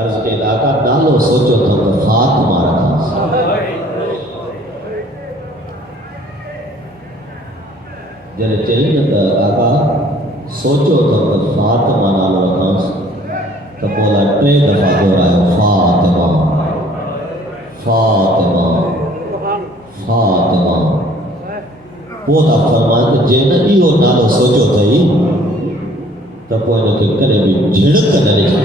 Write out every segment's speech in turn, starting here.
अर्ज के आका नालो सोचो तो फातिमा रखा जने चली न त आका सोचो तो फातिमा नालो रखा तो बोला 3 दफा दोहरायो फातिमा फातिमा फातिमा पोता फरमाए जे न इहो नालो सोचो थई त पोइ इनखे कॾहिं बि झिड़क न ॾिठी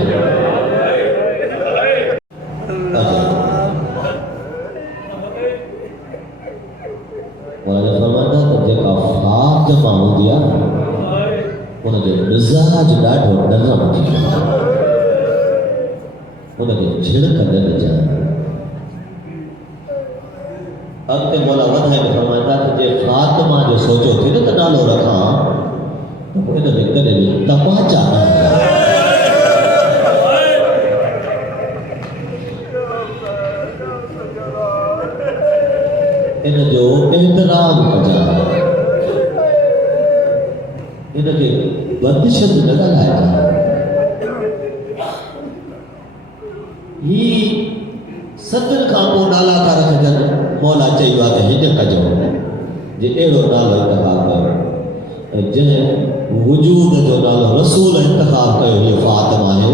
फरमाईंदा त जेका फातिमा हूंदी आहे उनजो मिज़ाज ॾाढो नरम थी वेंदो उनखे झिड़क न ॾिजांइ अॻिते मौला वधाए फरमाईंदा त जे फातिमा जो सोचो थी न त नालो रखां त पोइ इन में कॾहिं बि तमाचा न इन जो एहतराम कजां इनखे बदशत न ॻाल्हाइजां ही सतनि खां पोइ नाला था रखजनि मौला चयो आहे त हिन कजो जे अहिड़ो नालो इंतख़ाब कयो ऐं जंहिं वजूद जो नालो रसूल इंतख़ाब कयो हीअ फातिमा आहे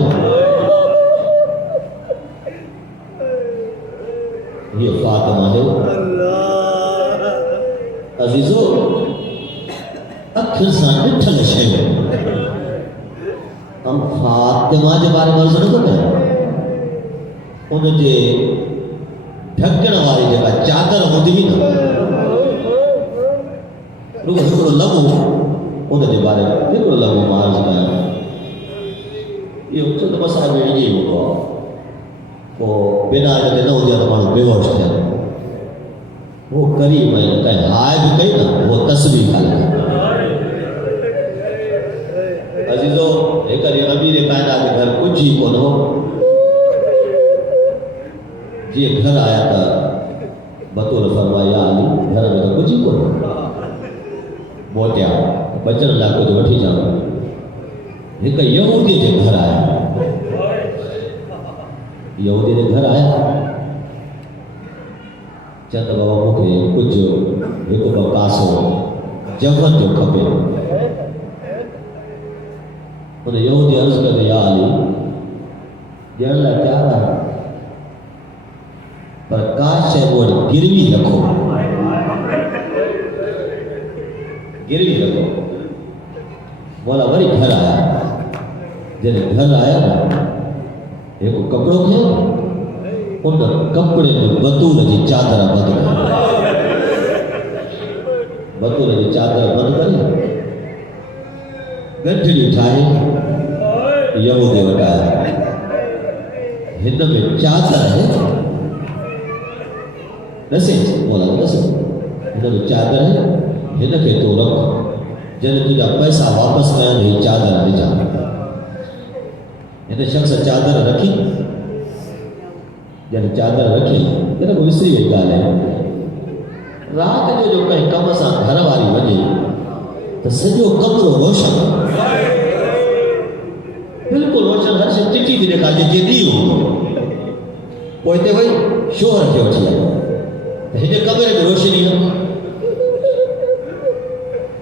हीअ फातिमा आहे अज़ीज़ो अखियुनि सां ॾिठल शयूं हम फातिमा जे बारे में अर्ज़ु न कंदा उनजे ढकण वारी जेका चादर हूंदी हुई न रुगो हिकिड़ो लॻो उनजे बारे में हिकिड़ो लॻो मां अर्ज़ु कयां इहो छो त बसि ईअं ई हूंदो आहे पोइ बिना हिन ते न हुजे त माण्हू बेहोश थियनि वो करीब में कहीं हाय भी कही ना वो तस्वीर खाली अजीजो एक अमीर कायनात के घर कुछ ही को हो जी घर आया था बतौर फरमाया अली घर में तो कुछ ही को मोटिया बचन ला कुछ वठी जाओ एक यहूदी के घर आया यहूदी के घर आया चंद बाबा मूंखे कुझु हिकु ॿ कासो जवन जो खपे हुन यहूदी अर्ज़ु कंदे या अली ॾियण लाइ तयारु आहे पर का शइ मूं वटि गिरवी रखो गिरवी रखो मौला वरी घर आया जॾहिं घर आया न हिकु कपिड़ो खयो उन कपड़े में बतूल की चादर बंद कर बतूल की चादर बंद करे गठड़ी ठाहे यहूदी वटाया हिन में चादर है नसे बोला नसे हिन में चादर है हिन खे तो रख जन तुझा पैसा वापस कया ही चादर ॾिजां हिन शख्स चादर रखी जब चादर रखी जरा विसरी वही गाल है रात जो कहीं कम से घर वाली वजे तो सजो कमरो रोशन बिल्कुल रोशन हर शइ चिटी थी ॾेखारे जे दी हो पोइ हिते वई शोहर खे वठी आयो त हिन कमरे में रोशनी न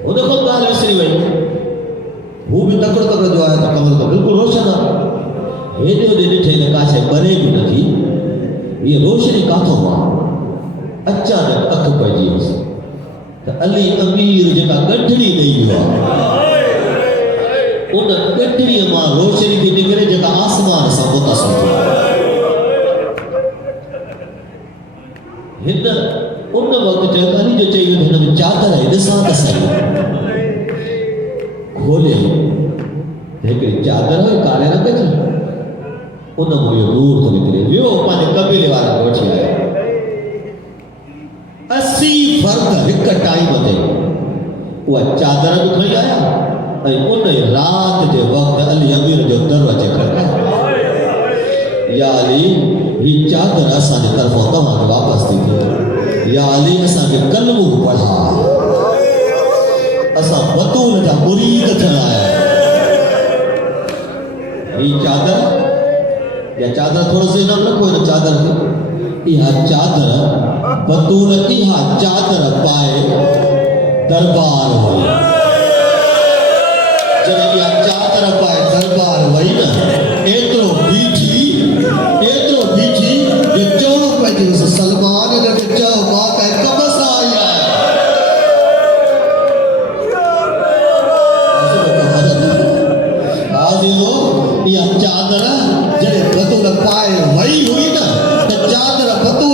हुन खां ॻाल्हि विसरी वई हू बि तकड़ो तकड़ो जो आहे त कमरो त बिल्कुलु रोशन आहे हेॾे होॾे ॾिठे त का शइ ॿरे बि नथी ये रोशनी काथों हुआ अचानक अख पइजी हुअसि त अली अमीर जेका गठड़ी ॾेई वियो आहे उन गठड़ीअ मां रोशनी थी निकिरे जेका आसमान सां मुतासिर थी हिन उन वक़्तु चौधारी जो चई हिन में चादर आहे ॾिसां त सही खोले हिकिड़ी चादर हुई कारे रंग जी उन में इहो नूर थो निकिरे वियो पंहिंजे कबीले वारनि खे वठी आयो 80 फर्द हिक टाइम ते उहा चादर बि खणी आया ऐं उन राति जे वक़्तु अली अमीर जो दरवाजे खड़कायो या अली ही चादर असांजे तरफ़ां तव्हांखे वापसि थी थिए या अली असांखे कलमो पढ़ा असां बतूल जा मुरीद थियण आया ही चादर या चादर थोड़ा सा इनाम रखो इन चादर के यह चादर बतूल की यह चादर पाए दरबार हुई जब यह चादर पाए दरबार हुई ना एतरो बीठी जो चो पैदी उस सलमान ने के चो मां का कबस आया आजिलो यह चादर जड़े बतूल पाए वही हुई ना तो चादर बतूल